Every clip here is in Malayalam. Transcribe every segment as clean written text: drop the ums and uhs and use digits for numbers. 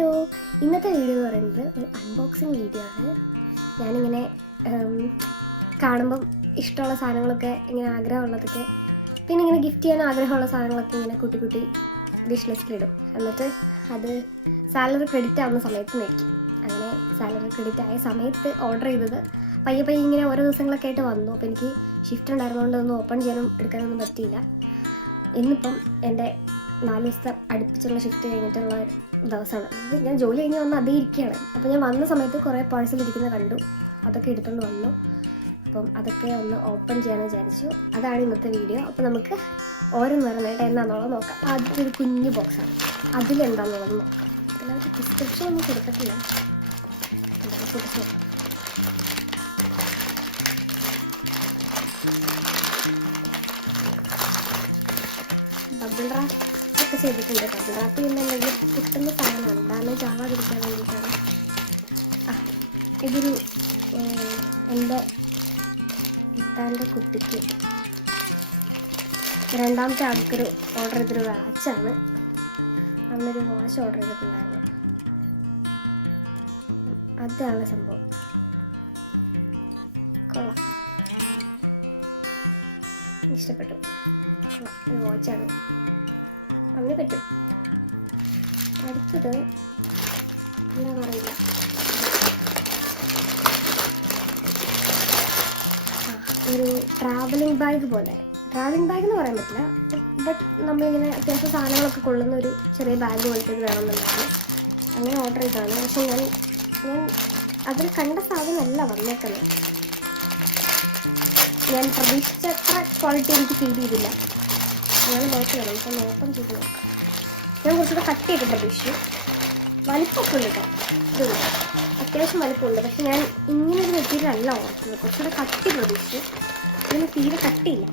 ഹലോ, ഇന്നത്തെ വീഡിയോ എന്ന് പറയുന്നത് ഒരു അൺബോക്സിങ് വീഡിയോ ആണ്. ഞാനിങ്ങനെ കാണുമ്പം ഇഷ്ടമുള്ള സാധനങ്ങളൊക്കെ ഇങ്ങനെ ആഗ്രഹമുള്ളതൊക്കെ പിന്നെ ഇങ്ങനെ ഗിഫ്റ്റ് ചെയ്യാൻ ആഗ്രഹമുള്ള സാധനങ്ങളൊക്കെ ഇങ്ങനെ കുട്ടി കുട്ടി വിഷ് ലിസ്റ്റിലിടും. എന്നിട്ട് അത് സാലറി ക്രെഡിറ്റ് ആവുന്ന സമയത്ത് മേടിക്കും. അങ്ങനെ സാലറി ക്രെഡിറ്റ് ആയ സമയത്ത് ഓർഡർ ചെയ്തത് പയ്യെ ഇങ്ങനെ ഓരോ ദിവസങ്ങളൊക്കെ ആയിട്ട് വന്നു. അപ്പോൾ എനിക്ക് ഷിഫ്റ്റ് ഉണ്ടായിരുന്നതുകൊണ്ട് ഒന്നും ഓപ്പൺ ചെയ്യാനും എടുക്കാനൊന്നും പറ്റിയില്ല. ഇന്നിപ്പം എൻ്റെ 4 ദിവസത്തെ അടുപ്പിച്ചുള്ള ഷിഫ്റ്റ് കഴിഞ്ഞിട്ടുള്ള ദിവസമാണ്. ഞാൻ ജോലി കഴിഞ്ഞ് വന്ന് അതേ ഇരിക്കുകയാണ്. അപ്പോൾ ഞാൻ വന്ന സമയത്ത് കുറേ പാഴ്സൽ ഇരിക്കുന്നത് കണ്ടു, അതൊക്കെ എടുത്തുകൊണ്ട് വന്നു. അപ്പം അതൊക്കെ ഒന്ന് ഓപ്പൺ ചെയ്യാമെന്ന് വിചാരിച്ചു. അതാണ് ഇന്നത്തെ വീഡിയോ. അപ്പോൾ നമുക്ക് ഓരോന്നോരോന്നായിട്ട് എന്താണെന്നുള്ളത് നോക്കാം. ആദ്യത്തെ ഒരു കുഞ്ഞു ബോക്സാണ്, അതിലെന്താണെന്നുള്ളത് നോക്കാം. പിന്നെ ഒരു ഡിസ്ക്രിപ്ഷൻ ഒന്നും കൊടുത്തിട്ടില്ല. എന്താണ് കൊടുത്തു ബബിൾ റാപ്പ് ഒക്കെ ചെയ്തിട്ടുണ്ട്. ബബിൾ റാപ്പ് ചെയ്യുന്നുണ്ടെങ്കിൽ കിട്ടുന്ന സാധനമാണ്, ഡാമേജ് ആവാതിരിക്കാൻ വേണ്ടിയിട്ടാണ്. ഇതൊരു എൻ്റെ ഇത്താൻ്റെ കുട്ടിക്ക് രണ്ടാമത്തെ ആൾക്കൊരു ഓർഡർ ചെയ്തൊരു വാച്ചാണ്. അവനൊരു വാച്ച് ഓർഡർ ചെയ്തിട്ടുണ്ടായിരുന്നു. അതാണ് സംഭവം. കൊള്ളാം, ഇഷ്ടപ്പെട്ടു. കൊള്ളാം, ഒരു വാച്ചാണ്, അവന് പറ്റും. അടുത്തത് എന്താണെന്ന് അറിയില്ല. ഒരു ട്രാവലിംഗ് ബാഗ് പോലെ. ട്രാവലിംഗ് ബാഗ് എന്ന് പറയാൻ പറ്റില്ല, ബട്ട് നമ്മളിങ്ങനെ അത്യാവശ്യം സാധനങ്ങളൊക്കെ കൊള്ളുന്ന ഒരു ചെറിയ ബാഗ് പോലത്തെ വേണമെന്നുണ്ടായിരുന്നു. അങ്ങനെ ഓർഡർ ചെയ്തതാണ്. പക്ഷെ ഞാൻ അതിൽ കണ്ട സാധനമല്ല വന്നേക്കുന്നത്. ഞാൻ പ്രതീക്ഷിച്ചത്ര ക്വാളിറ്റി എനിക്ക് ഫീൽ ചെയ്തില്ല. അങ്ങനെ നോക്കിയാണ് നമുക്കൊന്ന് ഓപ്പൺ ചെയ്ത് നോക്കാം. ഞാൻ കുറച്ചുകൂടെ കട്ട് ചെയ്ത് പ്രതീക്ഷിച്ചു. വലിപ്പമൊക്കെ ഉണ്ട് കേട്ടോ, ഇതുണ്ട്, അത്യാവശ്യം വലിപ്പമുണ്ട്. പക്ഷെ ഞാൻ ഇങ്ങനെ ഒരു മെറ്റീരിയൽ അല്ല ഓർത്തത്, കുറച്ചുകൂടെ കട്ടി പ്രതീക്ഷിച്ചു. ഇതിന് തീരെ കട്ടിയില്ല,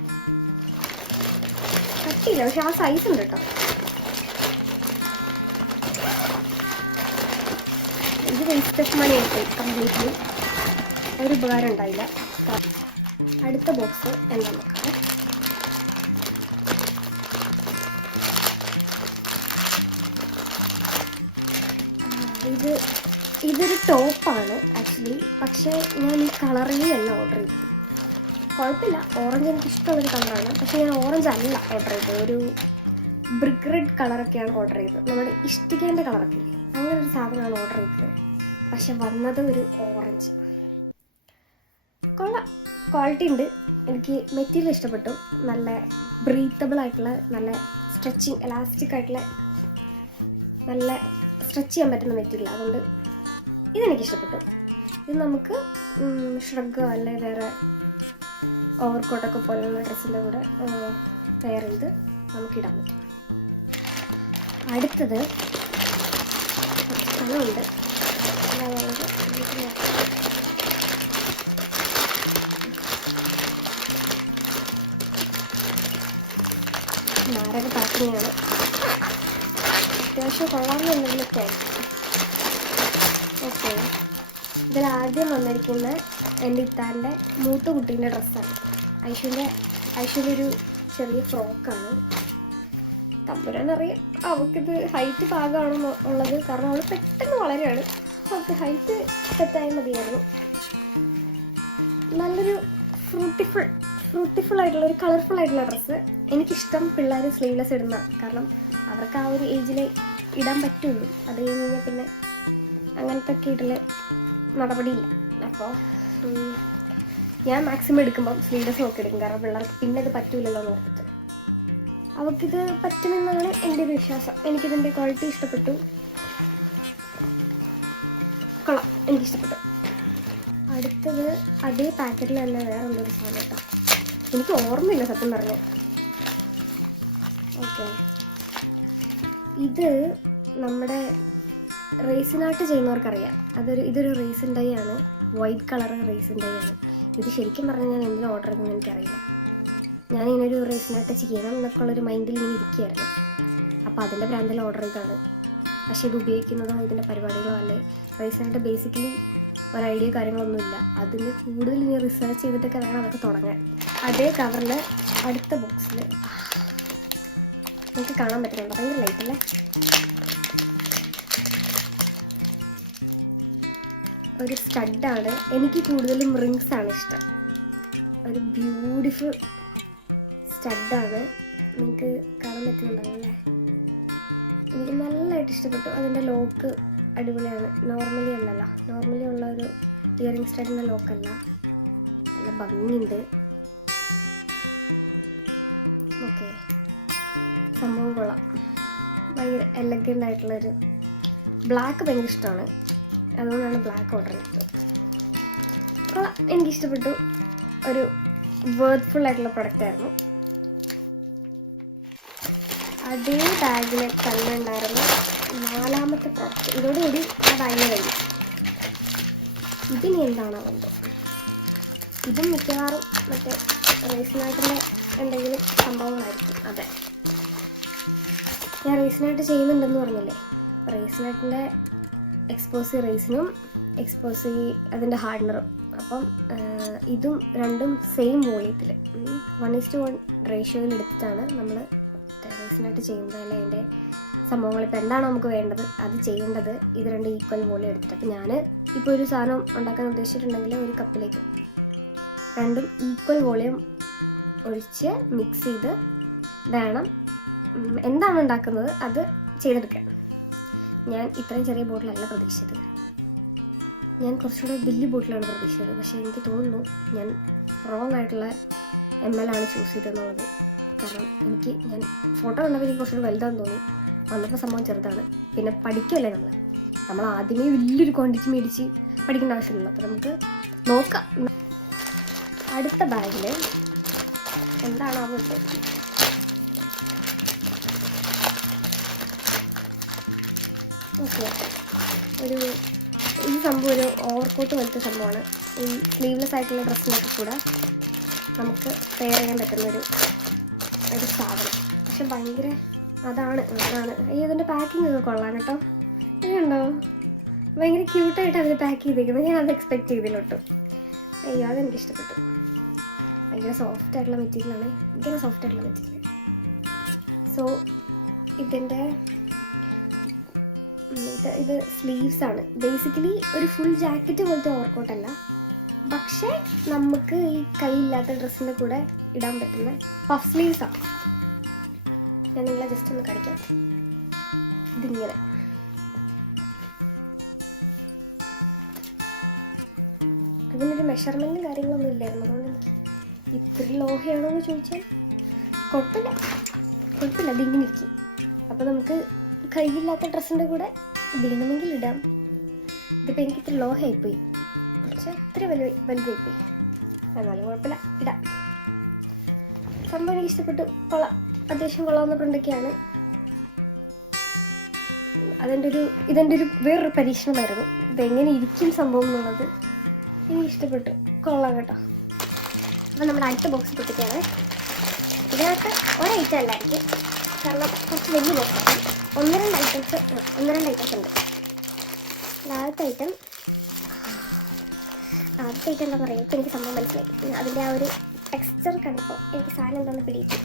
പക്ഷെ ആ സൈസ് ഉണ്ട് കേട്ടോ. ഇത് വേസ്റ്റ് ഓഫ് മണി ആയിട്ട് കംപ്ലീറ്റ്ലി ഒരു ഉപകാരം ഉണ്ടായില്ല. അടുത്ത ബോക്സ് എന്താ നോക്കാം. ഇതൊരു ടോപ്പാണ് ആക്ച്വലി. പക്ഷേ ഞാൻ ഈ കളറിലല്ല ഓർഡർ ചെയ്തത്. കുഴപ്പമില്ല, ഓറഞ്ച് എനിക്ക് ഇഷ്ടമുള്ളൊരു കളറാണ്. പക്ഷേ ഞാൻ ഓറഞ്ച് അല്ല ഓർഡർ ചെയ്തത്, ഒരു ബ്രിക്ക് റെഡ് കളറൊക്കെയാണ് ഓർഡർ ചെയ്തത്. നമ്മുടെ ഇഷ്ടികേൻ്റെ കളറൊക്കെ ഇല്ലേ, അങ്ങനെ ഒരു സാധനമാണ് ഓർഡർ ചെയ്തത്. പക്ഷെ വന്നത് ഒരു ഓറഞ്ച്. കൊള്ളാം, ക്വാളിറ്റി ഉണ്ട്. എനിക്ക് മെറ്റീരിയൽ ഇഷ്ടപ്പെട്ടു. നല്ല ബ്രീത്തബിൾ ആയിട്ടുള്ള, നല്ല സ്ട്രെച്ചിങ് എലാസ്റ്റിക് ആയിട്ടുള്ള, നല്ല സ്ട്രെച്ച് ചെയ്യാൻ പറ്റുന്ന മെറ്റീരിയൽ. അതുകൊണ്ട് ഇതെനിക്കിഷ്ടപ്പെട്ടു. ഇത് നമുക്ക് ഷ്രഗ് അല്ലെ വേറെ ഓവർകോട്ടൊക്കെ പോലെയുള്ള ഡ്രസ്സിൻ്റെ കൂടെ പെയർ ചെയ്ത് നമുക്കിടാൻ പറ്റും. അടുത്തത് സ്ഥലമുണ്ട്, അതായത് മാരക പാക്കിങ്ങാണ്. അത്യാവശ്യം കൊള്ളാവുന്ന എന്തെങ്കിലുമൊക്കെ ആയിരിക്കും. ഓക്കെ, ഇതിലാദ്യം വന്നിരിക്കുന്ന എൻ്റെ ഇത്താൻ്റെ മൂത്ത കുട്ടീൻ്റെ ഡ്രസ്സാണ്. ഐശ്വര്യ ഒരു ചെറിയ ഫ്രോക്കാണ്. തമ്പുരാനറിയാം അവൾക്കിത് ഹൈറ്റ് പാകമാണോ ഉള്ളത്, കാരണം അവൾ പെട്ടെന്ന് വളരെയാണ്. അവൾക്ക് ഹൈറ്റ് സെറ്റായാൽ മതിയായിരുന്നു. നല്ലൊരു ഫ്രൂട്ടിഫുൾ ആയിട്ടുള്ള, ഒരു കളർഫുൾ ആയിട്ടുള്ള ഡ്രസ്സ്. എനിക്കിഷ്ടം പിള്ളേർ സ്ലീവ്ലെസ് ഇടുന്ന, കാരണം അവർക്ക് ആ ഒരു ഏജിൽ ഇടാൻ പറ്റുള്ളൂ. അത് കഴിഞ്ഞ് കഴിഞ്ഞാൽ പിന്നെ അങ്ങനത്തെ ഒക്കെ ഇടൽ നടപടിയില്ല. അപ്പോൾ ഞാൻ മാക്സിമം എടുക്കുമ്പം സ്ലീവ്ലെസ് നോക്കി എടുക്കും, കാരണം പിള്ളേർക്ക് പിന്നെ ഇത് പറ്റൂലല്ലോ എന്ന് ഓർത്തിട്ട്. അവൾക്കിത് പറ്റുമെന്നാണ് എൻ്റെ ഒരു വിശ്വാസം. എനിക്കിതിൻ്റെ ക്വാളിറ്റി ഇഷ്ടപ്പെട്ടു. കൊള്ളാം, എനിക്കിഷ്ടപ്പെട്ടു. അടുത്തത് അതേ പാക്കറ്റിൽ തന്നെ വേറെ എന്തൊരു സാധനം കേട്ടോ, എനിക്ക് ഓർമ്മയില്ല സത്യം പറഞ്ഞാൽ. ഓക്കെ, ഇത് നമ്മുടെ റേസിൻ ആർട്ട് ചെയ്യുന്നവർക്കറിയാം. ഇതൊരു റേസിൻ ഡൈ ആണ്, വൈറ്റ് കളർ റേസിൻ ഡൈ ആണ്. ഇത് ശരിക്കും പറഞ്ഞാൽ ഞാൻ എന്തിനാണ് ഓർഡർ ചെയ്തതെന്ന് എനിക്കറിയില്ല. ഞാനിങ്ങനൊരു റേസിൻ ആർട്ട് ചെയ്യണം എന്നൊക്കെ ഉള്ളൊരു മൈൻഡിൽ ഇങ്ങനെ ഇരിക്കുകയായിരുന്നു. അപ്പോൾ അതിൻ്റെ ബ്രാൻഡിൽ ഓർഡർ ചെയ്തതാണ്. പക്ഷേ ഇത് ഉപയോഗിക്കുന്നതോ ഇതിൻ്റെ പരിപാടികളോ അല്ലേ, റേസിൻ ആർട്ട് ബേസിക്കലി ഒരു ഐഡിയ കാര്യങ്ങളൊന്നുമില്ല. അതിന് കൂടുതൽ ഇനി റിസർച്ച് ചെയ്തിട്ടൊക്കെ വേണം അതൊക്കെ തുടങ്ങാൻ. അതേ കവറിൽ അടുത്ത ബോക്സിൽ നമുക്ക് കാണാൻ പറ്റുന്നുണ്ട്, ഭയങ്കര ലൈറ്റല്ലേ. ഒരു സ്റ്റഡാണ്. എനിക്ക് കൂടുതലും റിങ്സ് ആണ് ഇഷ്ടം. ഒരു ബ്യൂട്ടിഫുൾ സ്റ്റഡാണ്. നിങ്ങൾക്ക് കാണാൻ പറ്റുന്നുണ്ടാവും അല്ലേ? എനിക്ക് നല്ലതായിട്ട് ഇഷ്ടപ്പെട്ടു. അതിൻ്റെ ലോക്ക് അടിപൊളിയാണ്. നോർമലി ഉള്ള ഒരു ഇയറിംഗ് സ്റ്റഡിൻ്റെ ലോക്കല്ല, നല്ല ഭംഗിയുണ്ട്. ഓക്കെ, സംഭവം കൊള്ളാം. ഭയങ്കര എലഗൻ്റ് ആയിട്ടുള്ളൊരു ബ്ലാക്ക് ഭയങ്കര ഇഷ്ടമാണ്, അതുകൊണ്ടാണ് ബ്ലാക്ക് ഓർഡർ ചെയ്തത്. കൊള്ളാം, എനിക്കിഷ്ടപ്പെട്ടു. ഒരു വേർത്ത്ഫുൾ ആയിട്ടുള്ള പ്രൊഡക്റ്റ് ആയിരുന്നു. അതേ ബാഗിൽ തന്നെ ഉണ്ടായിരുന്ന 4ാമത്തെ പ്രോഡക്റ്റ്. ഇതോടുകൂടി അത് കഴിഞ്ഞു. ഇതിനി എന്താണോ എന്തോ. ഇതും മിക്കവാറും മറ്റേ റേസിനായിട്ടിൻ്റെ എന്തെങ്കിലും സംഭവങ്ങളായിരിക്കും. അതെ, ഞാൻ റേസിനായിട്ട് ചെയ്യുന്നുണ്ടെന്ന് പറഞ്ഞില്ലേ. റേസിനായിട്ടിൻ്റെ എക്സ്പോസി റേസിനും എക്സ്പോസി അതിൻ്റെ ഹാർഡനറും. അപ്പം ഇതും രണ്ടും സെയിം വോളിയത്തിൽ 1:1 റേഷ്യോയിൽ എടുത്തിട്ടാണ് നമ്മൾ റേസിനായിട്ട് ചെയ്യുന്നത്. അല്ലെ അതിൻ്റെ സംഭവങ്ങൾ ഇപ്പോൾ എന്താണോ നമുക്ക് വേണ്ടത് അത് ചെയ്യേണ്ടത് ഇത് രണ്ടും ഈക്വൽ വോളിയം എടുത്തിട്ട്. അപ്പം ഞാൻ ഇപ്പോൾ ഒരു സാധനം ഉണ്ടാക്കാൻ ഉദ്ദേശിച്ചിട്ടുണ്ടെങ്കിൽ ഒരു കപ്പിലേക്ക് രണ്ടും ഈക്വൽ വോളിയം ഒഴിച്ച് മിക്സ് ചെയ്ത് വേണം എന്താണ് ഉണ്ടാക്കുന്നത് അത് ചെയ്തെടുക്കാൻ. ഞാൻ ഇത്രയും ചെറിയ ബോട്ടിലല്ല പ്രതീക്ഷിച്ചത്, ഞാൻ കുറച്ചുകൂടെ വലിയ ബോട്ടിലാണ് പ്രതീക്ഷിച്ചത്. പക്ഷേ എനിക്ക് തോന്നുന്നു ഞാൻ റോങ് ആയിട്ടുള്ള ml ആണ് ചൂസ് ചെയ്തതെന്നുള്ളത്. കാരണം ഞാൻ ഫോട്ടോ കണ്ടപ്പോൾ എനിക്ക് കുറച്ചുകൂടി വലുതാണെന്ന് തോന്നി. വന്നപ്പോൾ സംഭവം ചെറുതാണ്. പിന്നെ പഠിക്കുമല്ലേ നമ്മൾ ആദ്യമേ വലിയൊരു ക്വാണ്ടിറ്റി മേടിച്ച് പഠിക്കേണ്ട ആവശ്യമില്ല. അപ്പോൾ നമുക്ക് നോക്കാം. അടുത്ത ബാഗിൽ എന്താണ് ആവുന്നത്? ഓക്കെ, ഈ സംഭവം ഒരു ഓവർകോട്ട് പോലത്തെ സംഭവമാണ്. ഈ സ്ലീവ്ലെസ് ആയിട്ടുള്ള ഡ്രസ്സിനൊക്കെ കൂടെ നമുക്ക് പെയർ ചെയ്യാൻ പറ്റുന്നൊരു സാധനം. പക്ഷെ ഭയങ്കര അതാണ്. അയ്യോ, അതിൻ്റെ പാക്കിംഗ് ഒക്കെ കൊള്ളാം കേട്ടോ. ഇതുണ്ടോ, ഭയങ്കര ക്യൂട്ടായിട്ട് അവർ പാക്ക് ചെയ്തിരിക്കുന്നത്. ഞാൻ അത് എക്സ്പെക്ട് ചെയ്തില്ല ഒട്ടും. അയ്യോ, അതെനിക്ക് ഇഷ്ടപ്പെട്ടു. ഭയങ്കര സോഫ്റ്റ് ആയിട്ടുള്ള മെറ്റീരിയലാണ്, ഭയങ്കര സോഫ്റ്റ് ആയിട്ടുള്ള മെറ്റീരിയൽ. സോ ഇതിൻ്റെ ഇത് സ്ലീവ്സ് ആണ്. ബേസിക്കലി ഒരു ഫുൾ ജാക്കറ്റ് പോലത്തെ ഓവർകോട്ടല്ല, പക്ഷേ നമുക്ക് ഈ കൈയില്ലാത്ത ഡ്രസ്സിൻ്റെ കൂടെ ഇടാൻ പറ്റുന്ന പഫ് സ്ലീവ്സ് ആണ്. ഞാൻ നിങ്ങളെ ജസ്റ്റ് ഒന്ന് കാണിക്കാം. ഇതിങ്ങനെ അതിനൊരു മെഷർമെൻറ്റും കാര്യങ്ങളൊന്നും ഇല്ലായിരുന്നു. അതുകൊണ്ട് എനിക്ക് ഇത്തിരി ലോഹയാണോ എന്ന് ചോദിച്ചാൽ കുഴപ്പമില്ല, അതിങ്ങനെ ഇരിക്കും. അപ്പോൾ നമുക്ക് കയ്യില്ലാത്ത ഡ്രസ്സിൻ്റെ കൂടെ വേണമെങ്കിൽ ഇടാം. ഇതിപ്പോൾ എനിക്ക് ഇത്തിരി ലോഹയായിപ്പോയി, പക്ഷേ ഇത്തിരി വലുതായിപ്പോയി. എന്നാലും കുഴപ്പമില്ല, ഇടാം. സംഭവം എനിക്ക് ഇഷ്ടപ്പെട്ടു. അത്യാവശ്യം കൊള്ളാവുന്ന പ്രിൻ്റൊക്കെയാണ്. ഇതെൻ്റെ ഒരു വേറൊരു പരീക്ഷണമായിരുന്നു. ഇതെങ്ങനെ ഇരിക്കും സംഭവം എന്നുള്ളത് എനിക്ക് ഇഷ്ടപ്പെട്ടു. കൊള്ളാം കേട്ടോ. അപ്പോൾ നമ്മുടെ അടുത്ത ബോക്സ് പൊട്ടിക്കുകയാണ്. ഇതിനകത്ത് ഒരൈറ്റം അല്ലായിരിക്കും, കാരണം കുറച്ച് വലിയ ബോക്സാണ്. ഒന്ന് രണ്ട് ഐറ്റംസ് ഉണ്ട്. ആദ്യത്തെ ഐറ്റം എന്താ പറയുക, ഇപ്പം എനിക്ക് സംഭവം മനസ്സിലായി. അതിൻ്റെ ആ ഒരു ടെക്സ്ചർ കണ്ടപ്പോൾ എനിക്ക് സാധനം എന്താണെന്ന് പിടിയിട്ടു.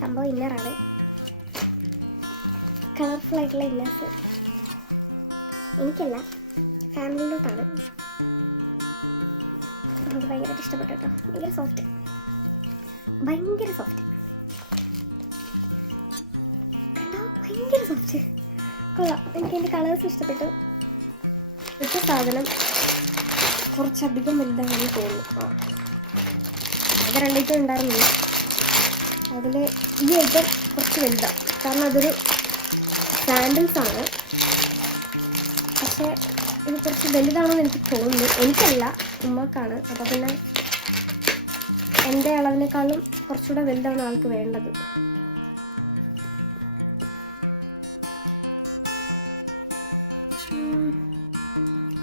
സംഭവം ഇന്നറാണ്. കളർഫുൾ ആയിട്ടുള്ള ഇന്നേഴ്സ്. എനിക്കല്ല, ഫാമിലിയിലോട്ടാണ്. എനിക്ക് ഭയങ്കരമായിട്ട് ഇഷ്ടപ്പെട്ടു കേട്ടോ. ഭയങ്കര സോഫ്റ്റ് കണ്ടോ, ഭയങ്കര സോഫ്റ്റ്. കൊള്ളാം, എനിക്ക് എൻ്റെ കളേഴ്സ് ഇഷ്ടപ്പെട്ടു. ഇട്ട സാധനം കുറച്ചധികം വലുതാണെന്ന് തോന്നുന്നു. അത് രണ്ടൈറ്റം ഉണ്ടായിരുന്നു. അതിൽ ഈ ഐറ്റം കുറച്ച് വലുതാണ്, കാരണം അതൊരു സാൻഡൽസ് ആണ്. പക്ഷേ ഇത് കുറച്ച് വലുതാണെന്ന് എനിക്ക് തോന്നുന്നു. എനിക്കല്ല, ഉമ്മക്കാണ്. അപ്പോൾ പിന്നെ എൻ്റെ അളവിനേക്കാളും കുറച്ചുകൂടെ വലുതാണ് ആൾക്ക് വേണ്ടത്.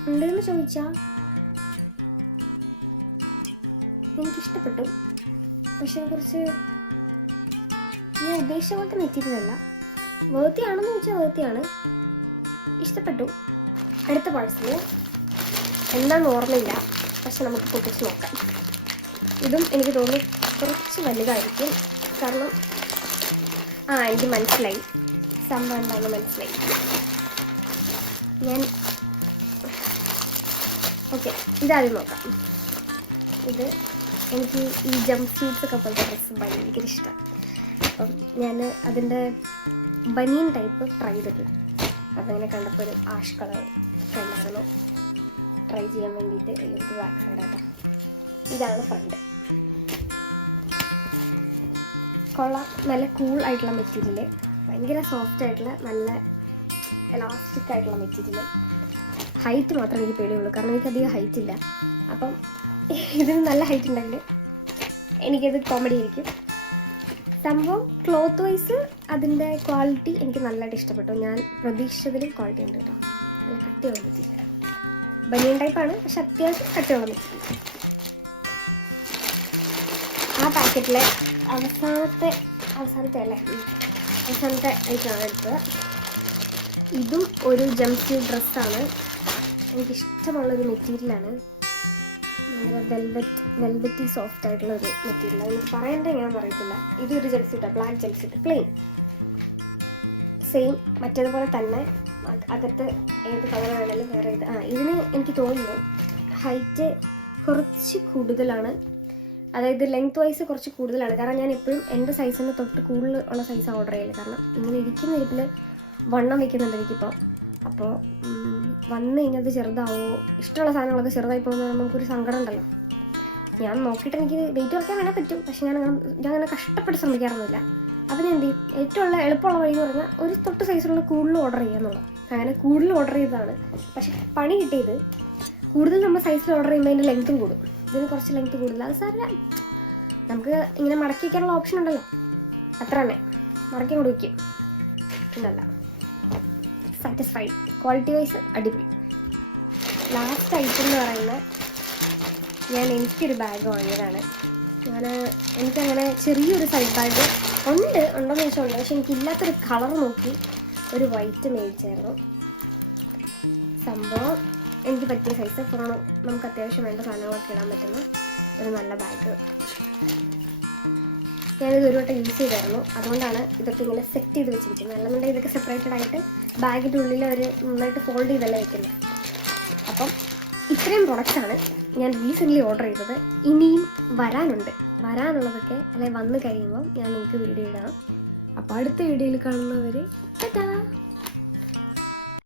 ഉണ്ടെന്ന് ചോദിച്ചാൽ എനിക്കിഷ്ടപ്പെട്ടു. പക്ഷെ കുറച്ച് ഞാൻ ഉദ്ദേശിച്ച പോലത്തെ മെറ്റീരിയൽ അല്ല. വേർത്തിയാണെന്ന് ചോദിച്ചാൽ വേർത്തിയാണ്. ഇഷ്ടപ്പെട്ടു. അടുത്ത പാഴ്സൽ എന്താണെന്ന് ഓർമ്മയില്ല, പക്ഷെ നമുക്ക് പൊട്ടിച്ച് നോക്കാം. ഇതും എനിക്ക് തോന്നുന്നു കുറച്ച് വലുതായിരിക്കും, കാരണം എനിക്ക് മനസ്സിലായി സംഭവം എന്താണെന്ന് മനസ്സിലായി. ഞാൻ ഓക്കെ, ഇതാദ്യം നോക്കാം. ഇത് എനിക്ക് ഈ ജംപ് സ്യൂട്ട്സൊക്കെ പോലത്തെ ഡ്രസ്സ് ഭയങ്കര ഇഷ്ടമാണ്. അപ്പം ഞാൻ അതിൻ്റെ ബനിയൻ ടൈപ്പ് ട്രൈ ചെയ്തിട്ട്, അപ്പം ഇങ്ങനെ കണ്ടപ്പോൾ ഒരു ആഷ് കളർ ഉണ്ടായിരുന്നു, ട്രൈ ചെയ്യാൻ വേണ്ടിയിട്ട്. എനിക്ക് ബാക്ക് സൈഡാട്ടോ. ഇതാണ് ഫ്രണ്ട്. കൊള്ളാം, നല്ല കൂൾ ആയിട്ടുള്ള മെറ്റീരിയൽ, ഭയങ്കര സോഫ്റ്റ് ആയിട്ടുള്ള നല്ല എലാസ്റ്റിക് ആയിട്ടുള്ള മെറ്റീരിയൽ. ഹൈറ്റ് മാത്രമേ എനിക്ക് പേടിയുള്ളൂ, കാരണം എനിക്കധികം ഹൈറ്റ് ഇല്ല. അപ്പം ഇതിന് നല്ല ഹൈറ്റ് ഉണ്ടെങ്കിൽ എനിക്കത് കോമഡി ആയിരിക്കും. സംഭവം ക്ലോത്ത് വൈസ് അതിൻ്റെ ക്വാളിറ്റി എനിക്ക് നല്ലതായിട്ട് ഇഷ്ടപ്പെട്ടു. ഞാൻ പ്രതീക്ഷിച്ചതിലും ക്വാളിറ്റി ഉണ്ട് കേട്ടോ. നല്ല കട്ടിയുള്ള മെറ്റീരിയൽ, ബനിയൻ ടൈപ്പാണ്, പക്ഷെ അത്യാവശ്യം കട്ടിയുള്ള മെറ്റീരിയൽ. ആ പാക്കറ്റിലെ അവസാനത്തെ ഐറ്റമാണ് എടുത്തത്. ഇതും ഒരു ജംപ് സ്യൂട്ട് ഡ്രസ്സാണ്. എനിക്കിഷ്ടമുള്ളൊരു മെറ്റീരിയലാണ്. ഭയങ്കര വെൽവെറ്റി സോഫ്റ്റ് ആയിട്ടുള്ള ഒരു മെറ്റീരിയലാണ്. എനിക്ക് പറയേണ്ടത് എങ്ങനെയാണെന്ന് അറിയത്തില്ല. ഇതൊരു ജംപ് സ്യൂട്ടാണ്, black jump suit, plain same മറ്റേതുപോലെ തന്നെ. അകത്ത് ഏത് കളർ വേണമെങ്കിലും വേറെ ഇതിന് എനിക്ക് തോന്നുന്നു ഹൈറ്റ് കുറച്ച് കൂടുതലാണ്, അതായത് ലെങ്ത് വൈസ് കുറച്ച് കൂടുതലാണ്. കാരണം ഞാൻ എപ്പോഴും എൻ്റെ സൈസിന് തൊട്ട് കൂടുതൽ ഉള്ള സൈസ് ഓർഡർ ചെയ്യില്ല. കാരണം ഇങ്ങനെ ഇരിക്കുന്ന ഇരിപ്പിൽ വണ്ണം വയ്ക്കുന്നുണ്ട് എനിക്കിപ്പോൾ. അപ്പോൾ വന്ന് കഴിഞ്ഞത് ചെറുതാവോ, ഇഷ്ടമുള്ള സാധനങ്ങളൊക്കെ ചെറുതായി പോകുന്നത് നമുക്കൊരു സങ്കടം ഉണ്ടല്ലോ. ഞാൻ നോക്കിയിട്ട് എനിക്ക് വെയിറ്റ് കുറയ്ക്കാൻ വേണേൽ പറ്റും, പക്ഷെ ഞാൻ അങ്ങനെ കഷ്ടപ്പെട്ട് ശ്രമിക്കാറൊന്നുമില്ല. അപ്പോൾ ഞാൻ എന്ത് ചെയ്യും, ഏറ്റവും എളുപ്പമുള്ള വഴി എന്ന് പറഞ്ഞാൽ ഒരു തൊട്ട് സൈസിലുള്ള കൂടുതൽ ഓർഡർ ചെയ്യുക എന്നുള്ളത്. അങ്ങനെ കൂടുതൽ ഓർഡർ ചെയ്തതാണ്. പക്ഷെ പണി കിട്ടിയത് കൂടുതൽ നമ്മൾ സൈസിൽ ഓർഡർ ചെയ്യുമ്പോൾ അതിൻ്റെ ലെങ്ത്തും കൂടും. ഇതിന് കുറച്ച് ലെങ്ത്ത് കൂടുതൽ. അത് സാറില്ല, നമുക്ക് ഇങ്ങനെ മടക്കി വയ്ക്കാനുള്ള ഓപ്ഷൻ ഉണ്ടല്ലോ, അത്ര തന്നെ മടക്കി കൊണ്ട് വയ്ക്കും. പിന്നല്ല, സാറ്റിസ്ഫൈഡ്, ക്വാളിറ്റി വൈസ് അടിപൊളി. ലാസ്റ്റ് ഐറ്റം എന്ന് പറയുന്നത് എനിക്കൊരു ബാഗ് വാങ്ങിയതാണ്. എനിക്കങ്ങനെ ചെറിയൊരു സൈഡ് ബാഗ് ഉണ്ടോയെന്ന് ചോദിച്ചാൽ ഉണ്ട്, പക്ഷെ എനിക്കില്ലാത്തൊരു കളർ നോക്കി ഒരു വൈറ്റ് മേടിച്ചായിരുന്നു. സംഭവം എനിക്ക് പറ്റിയ സൈസ്, നമുക്ക് അത്യാവശ്യം വേണ്ട സാധനങ്ങളൊക്കെ ഇടാൻ പറ്റുന്ന ഒരു നല്ല ബാഗ്. ഞാനിത് ഒരു വട്ടം യൂസ് ചെയ്തായിരുന്നു, അതുകൊണ്ടാണ് ഇതൊക്കെ ഇങ്ങനെ സെറ്റ് ചെയ്ത് വെച്ചിരിക്കുന്നത്. അല്ലെന്നുണ്ടെങ്കിൽ ഇതൊക്കെ സെപ്പറേറ്റഡ് ആയിട്ട് ബാഗിൻ്റെ ഉള്ളിൽ അവർ നന്നായിട്ട് ഫോൾഡ് ചെയ്തല്ലേ വയ്ക്കുന്നത്. അപ്പം ഇത്രയും പ്രൊഡക്റ്റാണ് ഞാൻ റീസെൻ്റ്ലി ഓർഡർ ചെയ്തത്. ഇനിയും വരാനുള്ളതൊക്കെ അല്ലെങ്കിൽ വന്നു കഴിയുമ്പോൾ ഞാൻ നിങ്ങൾക്ക് വീഡിയോ ഇടാം. അപ്പോൾ അടുത്ത വീഡിയോയിൽ കാണുന്നവരെ ടാറ്റാ.